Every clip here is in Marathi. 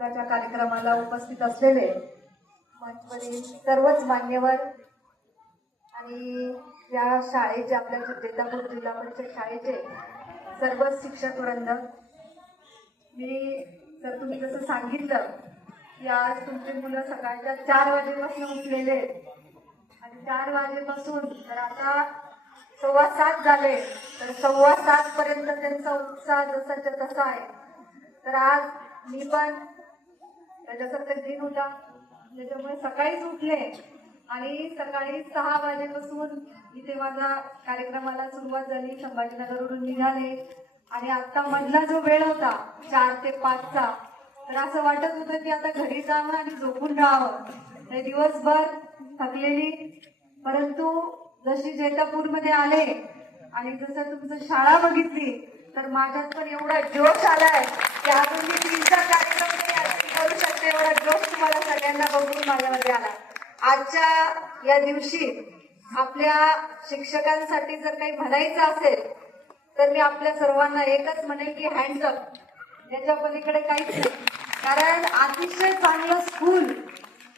हक्काच्या कार्यक्रमाला उपस्थित असलेले मंचवरील सर्वच मान्यवर आणि या शाळेचे आपल्या जेतापूर जिल्हा परिषद शाळेचे सर्व शिक्षक वृंद मी जर तुम्ही जसं सांगितलं की आज तुमची मुलं सकाळच्या चार वाजेपासून उठलेले आणि चार वाजेपासून तर आता सव्वा सात झाले तर सव्वा सात पर्यंत त्यांचा उत्साह जसाच्या तसा आहे. तर आज मी पण त्याच्यासारखं दिन होता त्याच्यामुळे सकाळीच उठले आणि सकाळी सहा वाजेपासून इथे माझा कार्यक्रमाला सुरुवात झाली संभाजीनगरवरून निघाले. आणि आता मधला जो वेळ होता चार ते पाचचा तर असं वाटत होतं की आता घरी जावं आणि झोपून राहावं. तर दिवसभर थकलेली. परंतु जशी जैतापूरमध्ये आले आणि जसं तुमचं शाळा बघितली तर माझ्यात पण एवढा जोश आलाय की अजून मी तीनचा कार्यक्रम तेवढा एवढा जोश तुम्हाला सगळ्यांना बघून माझ्यामध्ये आला. आजच्या या दिवशी आपल्या शिक्षकांसाठी जर काही म्हणायचं असेल तर मी आपल्या सर्वांना एकच म्हणेन की हँड्स याच्या पलीकडे काहीच नाही. कारण अतिशय चांगलं स्कूल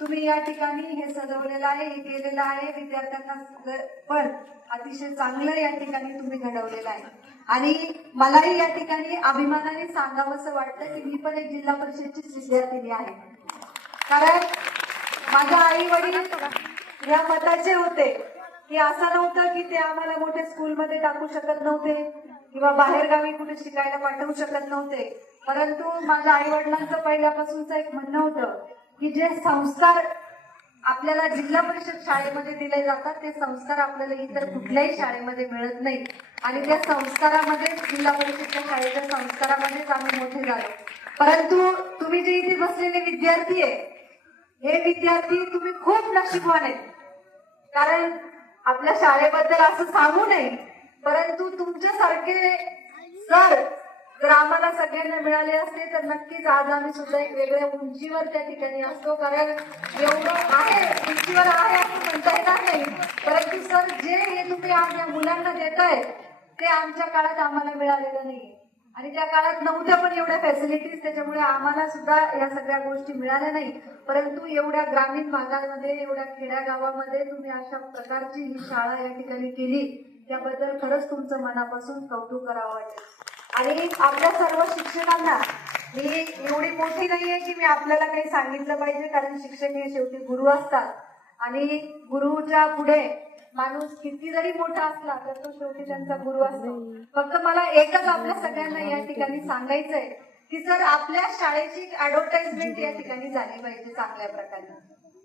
तुम्ही या ठिकाणी हे सजवलेलं आहे हे केलेलं आहे विद्यार्थ्यांना पण अतिशय चांगलं या ठिकाणी तुम्ही घडवलेलं आहे. आणि मलाही या ठिकाणी अभिमानाने सांगावंसं वाटतं की मी पण एक जिल्हा परिषदचीच विद्यार्थिनी आहे. कारण माझ्या आई वडील या मताचे होते की असं नव्हतं की ते आम्हाला मोठ्या स्कूलमध्ये टाकू शकत नव्हते किंवा बाहेर गावी कुठे शिकायला पाठवू शकत नव्हते. परंतु माझ्या आई वडिलांचं पहिल्यापासूनच एक म्हणणं होतं की जे संस्कार आपल्याला जिल्हा परिषद शाळेमध्ये दिले जातात ते संस्कार आपल्याला इतर कुठल्याही शाळेमध्ये मिळत नाही आणि त्या संस्कारामध्ये जिल्हा परिषदच्या शाळेच्या संस्कारामध्येच आम्ही मोठे झालो. परंतु तुम्ही जे इथे बसलेले विद्यार्थी आहे हे विद्यार्थी तुम्ही खूप नशीबवान आहेत. कारण आपल्या शाळेबद्दल असं सांगू नये परंतु तुमच्यासारखे सर जर आम्हाला सगळ्यांना मिळाले असते तर नक्कीच आज आम्ही सुद्धा एक वेगळ्या उंचीवर त्या ठिकाणी असतो. कारण एवढं आहे उंचीवर आहे असं म्हणता येणार नाही. परंतु सर जे हे तुम्ही आज या मुलांना देताय ते आमच्या काळात आम्हाला मिळालेलं नाही आणि त्या काळात नव्हत्या पण एवढ्या फॅसिलिटीज त्याच्यामुळे आम्हाला सुद्धा या सगळ्या गोष्टी मिळाल्या नाही. परंतु एवढ्या ग्रामीण भागामध्ये एवढ्या खेड्या गावामध्ये तुम्ही अशा प्रकारची ही शाळा या ठिकाणी केली त्याबद्दल खरंच तुमचं मनापासून कौतुक करावं वाटेल. आणि आपल्या सर्व शिक्षकांना मी एवढी मोठी नाहीये की मी आपल्याला काही सांगितलं पाहिजे कारण शिक्षक हे शेवटी गुरु असतात. आणि गुरुच्या पुढे माणूस किती जरी मोठा असला तर तो शेवटी त्यांचा गुरु असतो. फक्त मला एकच आपल्या सगळ्यांना या ठिकाणी सांगायचंय की सर आपल्या शाळेची ऍडव्हर्टाइजमेंट या ठिकाणी झाली पाहिजे चांगल्या प्रकारे.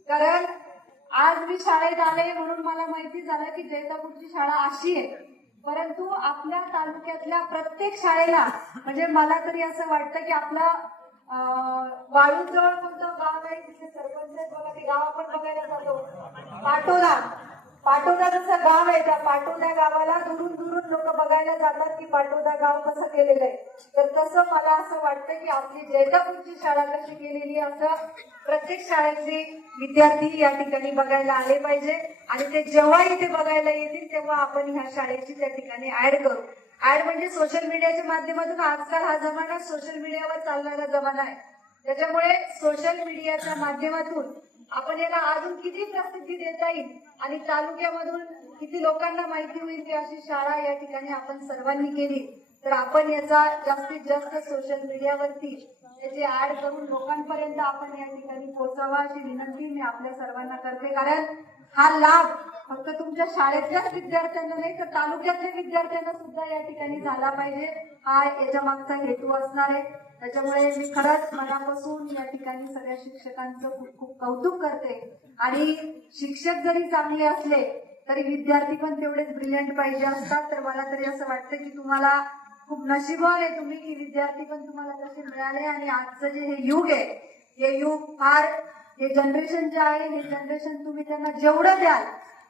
कारण आज मी शाळेत आले म्हणून मला माहिती झालं की जैतापूरची शाळा अशी आहे. परंतु आपल्या तालुक्यातल्या प्रत्येक शाळेला म्हणजे मला तरी असं वाटतं की आपला वाळूजवळ कोणतं गाव आहे तिथे सरपंच बघा ते गाव आपण बघायला जातो. पाटोदा पाटोदा जसं गाव आहे त्या पाटोदा गावाला दुरून दुरून लोक बघायला जातात की पाटोदा गाव कसं केलेलं आहे. तर तसं मला असं वाटतं की आपली जैतापूरची शाळा कशी केलेली असं प्रत्येक शाळेतले विद्यार्थी या ठिकाणी बघायला आले पाहिजे. आणि ते जेव्हा इथे बघायला येतील तेव्हा आपण ह्या शाळेची त्या ठिकाणी ऍड करू. ऍड म्हणजे सोशल मीडियाच्या माध्यमातून आजकाल हा जमाना सोशल मीडियावर चालणारा जमाना आहे. त्याच्यामुळे सोशल मीडियाच्या माध्यमातून आपण याला अजून किती प्रसिद्धी देता येईल आणि तालुक्यामधून किती लोकांना माहिती होईल की अशी शाळा या ठिकाणी आपण सर्वांनी केली तर आपण याचा जास्तीत जास्त सोशल मीडियावरती त्याची ऍड करून लोकांपर्यंत आपण या ठिकाणी पोहोचावा अशी विनंती मी आपल्या सर्वांना करते. कारण हा लाभ फक्त तुमच्या शाळेतल्याच विद्यार्थ्यांना नाही तर तालुक्यातल्या विद्यार्थ्यांना सुद्धा या ठिकाणी झाला पाहिजे. हा याच्या मागचा हेतू असणार आहे. त्याच्यामुळे मी खरंच मनापासून या ठिकाणी सगळ्या शिक्षकांचं खूप खूप कौतुक करते. आणि शिक्षक जरी चांगले असले तरी विद्यार्थी पण तेवढेच ब्रिलियंट पाहिजे असतात. तर मला तरी असं वाटतं की तुम्हाला खूप नशिबवान आहे तुम्ही की विद्यार्थी पण तुम्हाला तसे मिळाले. आणि आजचं जे हे युग आहे हे युग फार हे जनरेशन जे आहे हे जनरेशन तुम्ही त्यांना जेवढं द्याल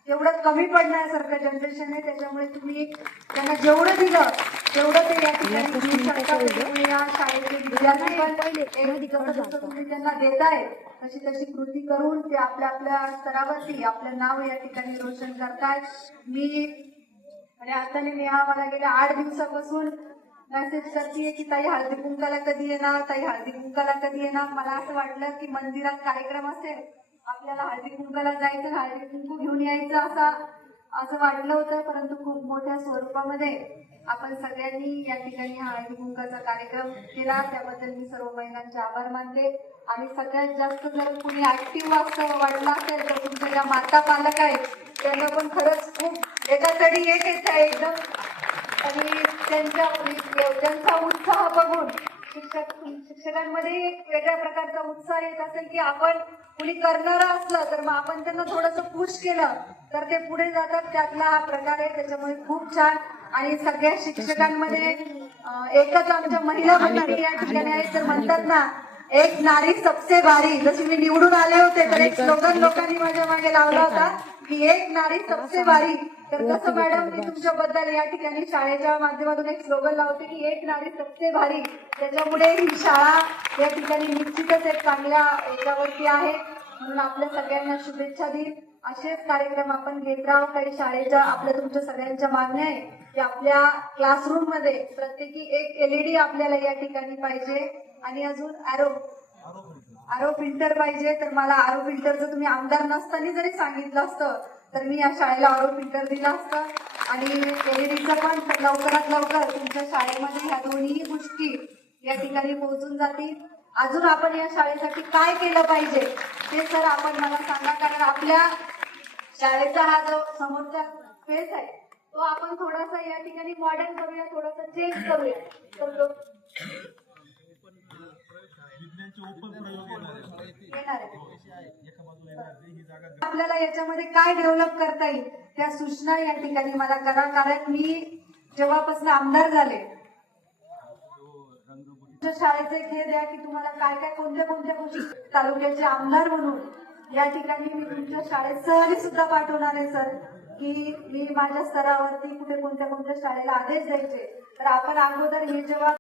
तेवढं कमी पडण्यासारखं जनरेशन आहे त्याच्यामुळे तुम्ही त्यांना जेवढं दिलं तेवढं ते या ठिकाणी या तुम्ही त्यांना देताय तशी तशी कृती करून ते आपल्या आपल्या स्तरावरती आपलं नाव या ठिकाणी रोशन करतायत मी आणि आता मी हा मला गेल्या आठ दिवसापासून मेसेज करते की ताई हळदी कुंकाला कधी येणार? ताई हळदी कुंकाला कधी येणार? मला असं वाटलं की मंदिरात कार्यक्रम असेल आपल्याला हळदी कुंकाला जायचं हळदी कुंकू घेऊन यायचं असा असं वाटलं होतं परंतु खूप मोठ्या स्वरूपामध्ये आपण सगळ्यांनी या ठिकाणी हा हळदी कुंकाचा कार्यक्रम केला. त्याबद्दल मी सर्व महिलांचे आभार मानते. आणि सगळ्यात जास्त जर कुणी ऍक्टिव्ह असं वाटलं असेल तर तुमच्या ज्या माता पालक आहेत त्यांना पण खरंच खूप एकासाठी एक येत आहे एकदम. आणि त्यांच्या त्यांचा उत्साह बघून शिक्षक शिक्षकांमध्ये एक वेगळ्या प्रकारचा उत्साह येत असेल की आपण कुणी करणारं असलं तर मग आपण त्यांना थोडस पुश केलं तर ते पुढे जातात. त्यातला हा प्रकार आहे. त्याच्यामुळे खूप छान. आणि सगळ्या शिक्षकांमध्ये एकच आमच्या महिला मंडळी या ठिकाणी आहेत तर म्हणतात ना एक नारी सबसे भारी. जशी मी निवडून आले होते तर एक स्लोगन लोकांनी माझ्या मागे लावला होता. की एक नारी सबसे भारी तर तसं मॅडम मी तुमच्याबद्दल या ठिकाणी शाळेच्या माध्यमातून एक स्लोगन लावते की एक नारी सबसे भारी त्याच्यामुळे ही शाळा या ठिकाणी निश्चितच एक चांगल्या याच्यावरती आहे. म्हणून आपल्या सगळ्यांना शुभेच्छा देईल. असेच कार्यक्रम आपण घेत राहू. काही शाळेच्या आपल्या तुमच्या सगळ्यांच्या मागण्या आहे की आपल्या क्लासरूममध्ये प्रत्येकी एक एलईडी आपल्याला या ठिकाणी पाहिजे. आणि अजून अॅरो आरो फिल्टर पाहिजे तर मला आरो फिल्टरचं तुम्ही आमदार नसताना जरी सांगितलं असतं तर मी या शाळेला आरो फिल्टर दिलं असतं. आणि एलईडीचं पण लवकरात लवकर तुमच्या शाळेमध्ये ह्या दोन्ही गोष्टी या ठिकाणी पोहोचून जातील. अजून आपण या शाळेसाठी काय केलं पाहिजे ते सर आपण मला सांगा कारण आपल्या शाळेचा हा जो समोरचा स्पेस आहे तो आपण थोडासा या ठिकाणी मॉडर्न करूया थोडासा चेंज करूया. तर आपल्याला याच्यामध्ये काय डेव्हलप करता येईल त्या सूचना या ठिकाणी मला करा. कारण मी जेव्हापासून आमदार झाले तुमच्या शाळेचे हे द्या की तुम्हाला काय काय कोणत्या कोणत्या गोष्टी तालुक्याचे आमदार म्हणून या ठिकाणी मी तुमच्या शाळेत सहली सुद्धा पाठवणार आहे सर. की मी माझ्या स्तरावरती कुठे कोणत्या कोणत्या शाळेला आदेश द्यायचे. तर आपण अगोदर हे जेव्हा